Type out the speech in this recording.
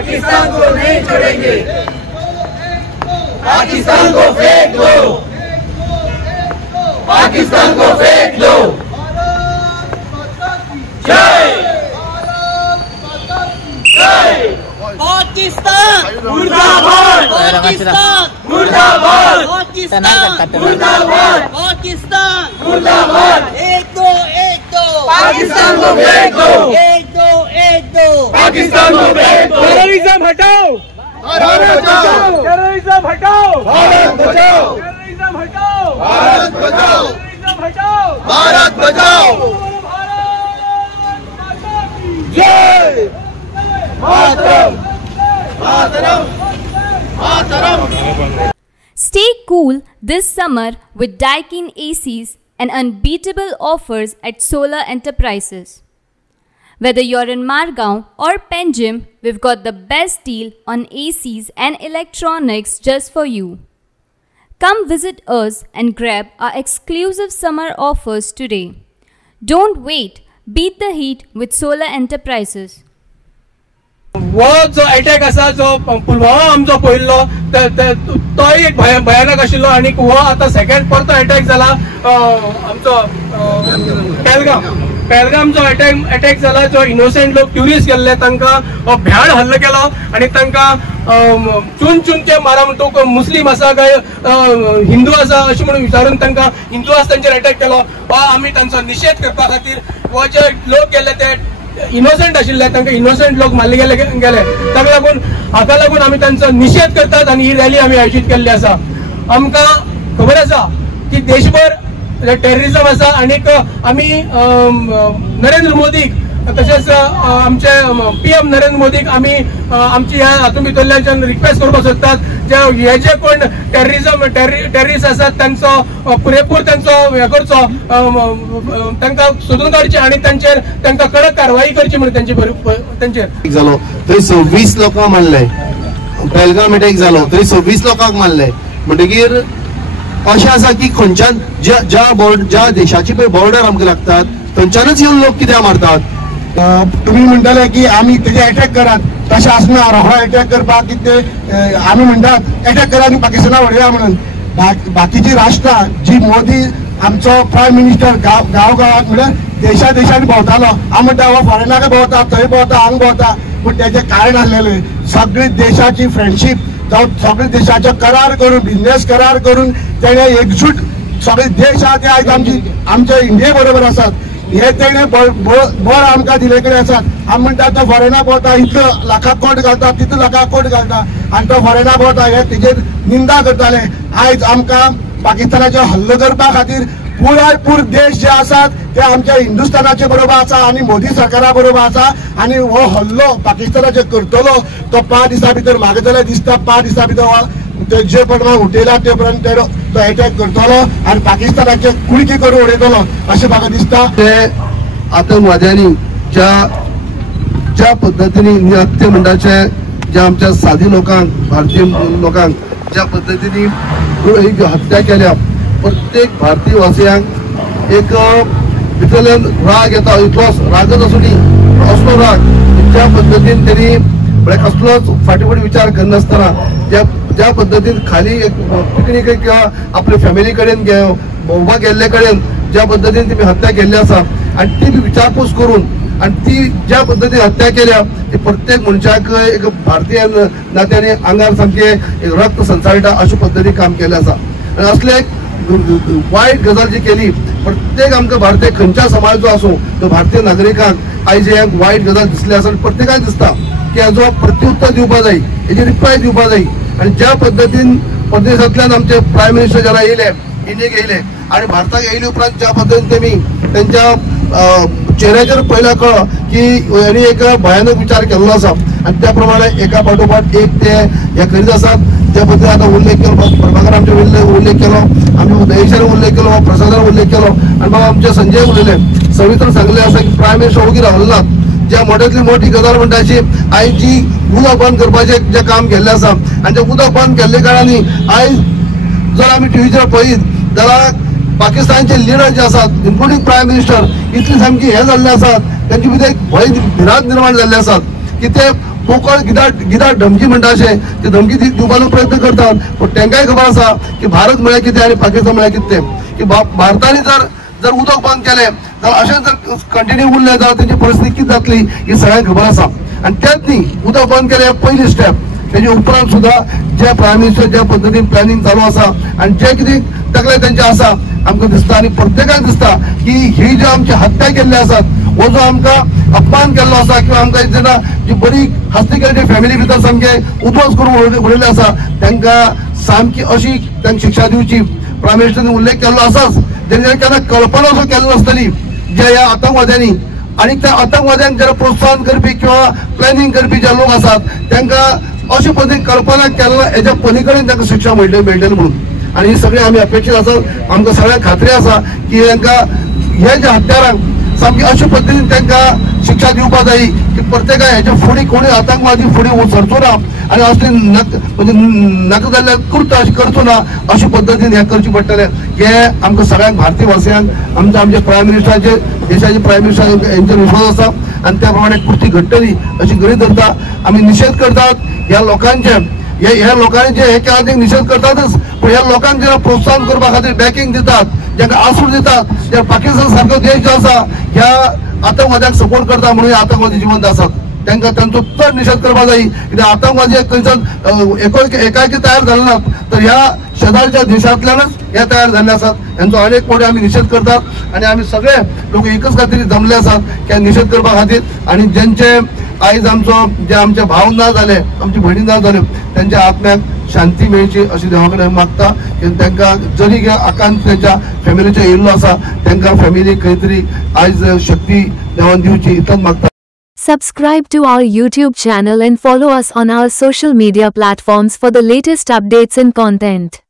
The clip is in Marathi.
पाकिस्तान को नहीं छोड़ेंगे, पाकिस्तान को फेंक दो, पाकिस्तान को फेंक दो। जय जय पाकिस्तान मुर्दाबाद, पाकिस्तान मुर्दाबाद, पाकिस्तान मुर्दाबाद, पाकिस्तान मुर्दाबाद। एक दो पाकिस्तान को फेंक दो, एक दो पाकिस्तान को फेंक दो। टेररिज्म हटाओ, भारत बचाओ, टेररिज्म हटाओ, भारत बचाओ, टेररिज्म हटाओ, भारत बचाओ, टेररिज्म हटाओ, भारत बचाओ। जय Mataram, Mataram, Mataram. Stay cool this summer with Daikin ACs and unbeatable offers at Solar Enterprises. Whether you're in Margao or Panjim, we've got the best deal on ACs and electronics just for you. Come visit us and grab our exclusive summer offers today. Don't wait, beat the heat with Solar Enterprises. वो जो अटॅक असा जो पुलवामा आमचो पयल्लो तोय एक भयानक आशिल्लो आणि वो आता सेकंड परतो अटॅक जाला आमचो पहलगाम जो अटॅक जाला जो इनोसेंट लोक ट्युरिस्ट गेल्ले तांकां भ्याड हल्लो केलो आणि तांकां चुन मारा म्हणतो मुस्लिम आसा काय हिंदू आसा अशें म्हणून विचारून तांकां हिंदू आसा तांचेर अटॅक केलो वा आमी तांचो निषेध करपा खातीर वो जे लोक गेले ते इनोसेंट आशिल्ले तांकां इनोसेंट लोक मारले गेले ताका लागून हाका लागून आमी तांचो निषेध करतात आणि ही रॅली आमी आयोजीत केल्ली आसा। आमकां खबर आसा की देशभर टेररिझम आसा आणि आमी नरेंद्र मोदीक तशेंच आमचे PM नरेंद्र मोदीक आमी आमची ह्या हातून भितरल्यान रिक्वेस्ट करपाक सोदतात हे जे कोण टेररिस्ट आसात तांचो पुरेपूर तांचो हे करचो तांकां सोदून काडचे आणि तांकां कडक कारवाई करची म्हणून तांचेर जालो थंय 26 लोकांक मारले, पहलगाम अटॅक जालो थंय 26 लोकांक मारले म्हणटकीर अशें आसा की खंयच्यान ज्या देशाची पळय बॉर्डर आमकां लागतात थंयच्यानच येवन लोक कित्याक मारतात। तुम्ही म्हणटाले की आम्ही तेजे अटॅक करात तशें आसना रोखडो अटॅक करपाक कितें आमी म्हणटात अटॅक करात आनी पाकिस्तानाक उडया म्हणून बाकीची राष्ट्रां जी मोदी आमचो प्रायम मिनिस्टर गांवांत म्हळ्यार देशांनी भोंवतालो हांव म्हणटा हो फॉरेनाक भोंवता थंय भोंवता हांगा भोंवता पूण तेजें कारण आसलेलें सगळी देशाची फ्रेंडशीप जावं सगळे देशाचे करार करून बिझनेस करार करून तेणे एकजूट सगळे देश आहा ते आयज आमच्या इंडिये बरोबर आसात हे तेणे बळ आमकां दिले कडेन आसात। आमी म्हणटा तो फॉरेनाक भोंवता इतलो लाखाक कोट घालता तितलो लाखाक कोट घालता आनी तो फॉरेनाक भोंवता हे तेजेर निंदा करताले। आयज आमकां पाकिस्तानाचेर हल्लो करपा खातीर पूर देश जे आसात ते आमच्या हिंदुस्थानाचे बरोबर आसा आणि मोदी सरकारा बरोबर आसा आणि हो हल्लो पाकिस्तानाचेर करतलो तो 5 दिसां भितर म्हाका जाल्यार दिसता 5 दिसां भितर ते जे प्रमाण उठयला ते प्रमाण तो अटॅक करतलो आणि पाकिस्तानाचे कुडकी करून उडयतलो अशें म्हाका दिसता। ते आतंकवाद्यांनी ज्या पद्धतीने हत्या मंडळाचे ज्या आमच्या साधी लोकांक भारतीय लोकांक ज्या पद्धतीने हत्या केल्या प्रत्येक भारतीय वासियांक एक भितरल्यान राग येता इतलो रागच आसूं न्ही असलो राग ज्या पद्धतीन त्यांनी कसलोच फाटीफुटी विचार करनासतना ज्या पद्धतीन खाली एक पिकनीक किंवा आपल्या फॅमिली कडेन भोंवपाक गेल्ले कडेन ज्या पद्धतीन तेमी हत्या केल्ली आसा आणि ती विचारपूस करून आणि ती ज्या पद्धतीने हत्या केल्या ती प्रत्येक मनशाक एक भारतीय नात्याने आंगार सामके रक्त संचाळटा अशा पद्धतीने काम केलें आसा आणि असले एक वाईट गजाल जी केली प्रत्येक आमकां भारतीय खंयच्या समाजाचो आसूं तो भारतीय नागरिकांक आयज एक वाईट गजाल दिसली आसा प्रत्येकाक दिसता की हाजो प्रत्युत्तर दिवपा जाय हेजी रिप्लाय दिवपा जाय आणि ज्या पद्धतीन परदेशांतल्यान आमचे प्रायम मिनिस्टर जेन्ना येयले इंडियेक येयले आणि भारताक येयले उपरांत ज्या पद्धतीन तेमी त्यांच्या चेहऱ्याचेर पळयल्यार कळ्ळो की हेणी एक भयानक विचार केल्लो आसा आणि त्या प्रमाणे एका फाटोफाट एक ते हे करीत आसात ज्या पद्धतीन आता उल्लेख केलो प्रभाकर आमचे उल्लेख केलो आमी उदयेशान उल्लेख केलो प्रसादान उल्लेख केलो आणि मग आमचे संजय उलयले सवितर सांगले आसा की प्रायम मिनिस्टर वगैरे हल्लात ज्या मोठ्यांतली मोठी गजाल म्हणटा अशी आयज जी उदक बंद करपाचे जे काम केल्ले आसा आणि ते उदक बंद केल्ले कारणांनी आयज जर आमी टीव्हीचेर पळयत जाल्यार पाकिस्तानचे लिडर जे आसात इन्क्लुडींग प्रायम मिनिस्टर इतली सामकी हे जाल्ले आसात त्यांचे भितर एक भय भिरांत निर्माण जाल्ले आसात की ते पोकळ गिदाट धमकी म्हणटा अशें ती धमकी दिवपाचो प्रयत्न करतात. पूण तांकांय खबर आसा की भारत म्हळ्यार कितें आनी पाकिस्तान म्हळ्यार कितें, की भारताने जर उदक बंद केलें जाल्यार अशें जर कंटिन्यू उरलें जाल्यार तेंची परिस्थिती कितें जातली ही सगळ्यांक खबर आसा. आनी तेंच न्ही, उदक बंद केलें पयली स्टेप, तेजे उपरांत सुद्धा जे प्रायम मिनिस्टर ज्या पद्दतीन प्लॅनिंग चालू आसा आनी जे कितें तकले तेंचे आसा आमकां दिसता आनी प्रत्येकाक दिसता की ही जे आमची हत्या केल्ली आसात, हो जो आमकां अपमान केल्लो आसा किंवा आमकां जेन्ना जी बरी हस्ती केल्ली फॅमिली भितर सामके उद्ध्वस्त करून उडयल्ले आसा तांकां सामकी अशी तांकां शिक्षा दिवची. प्रायम मिनिस्टरान उल्लेख केल्लो आसाच, जेणे केन्ना कल्पना असो केल्लो नासतली ज्या ह्या आतंकवाद्यांनी आनी त्या आतंकवाद्यांक जरा प्रोत्साहन करपी किंवा प्लॅनिंग करपी जे लोक आसात तांकां अशे पद्दतीन कल्पना केल्लो हेच्या पलीकडेन तांकां शिक्षा मेळटली म्हणून. आनी ही सगळी आमी अपेक्षीत आसात. आमकां सगळ्यांक खात्री आसा की तांकां हे जे हत्यारांक सामकी अशे पद्दतीन तांकां शिक्षा दिवपाक जायी की प्रत्येका हेच्या फुडें कोणी आतंकवादी फुडें सरचो ना आनी असले म्हणजे नाका जाल्ले कृत्य अशें करचो ना अशे पद्दतीन हें करचें पडटलें. हे आमकां सगळ्यांक भारतीय वासियांक आमचे प्रायम मिनिस्टराचे देशाचे प्रायम मिनिस्टर हेंचेर विश्वास आसा आनी त्या प्रमाणे कृती घडटली अशी गरज धरता. आमी निशेध करतात ह्या लोकांचे, ह्या लोकांनी जे हे केला ते निशेध करतातच, पण ह्या लोकांक जेन्ना प्रोत्साहन करपा खातीर बॅकिंग दितात, जांकां आसूड दितात, जे पाकिस्तान सारको देश जो आसा ह्या आतंकवाद्यांक सपोर्ट करता म्हणून आतंकवादी जिवंत आसात, तांकां तांचो चड निशेध करपा जाय. कित्याक आतंकवादी खंयच्यान एकाकी तयार जाले नात, तर ह्या शेजारच्या देशांतल्यानच हे तयार जाल्ले आसात. हांचो अनेक फावटी आमी निशेध करतात आनी आमी सगळे लोक एकच खातीर जमले आसात की निशेध करपा खातीर. आनी जेंचे आयज आमचो जे आमचे भाव ना जाले, आमची भयणी ना जाल्यो, त्यांच्या आत्म्याक शांती मेळची अशी देवा कडेन मागता. तांकां जरी आकांत त्यांच्या फॅमिलीचे येयल्लो आसा तांकां फॅमिलीक खंय तरी आयज शक्ती देवान दिवची इतलेंच मागता. Subscribe to our YouTube channel and follow us on our social media platforms for the latest updates and content.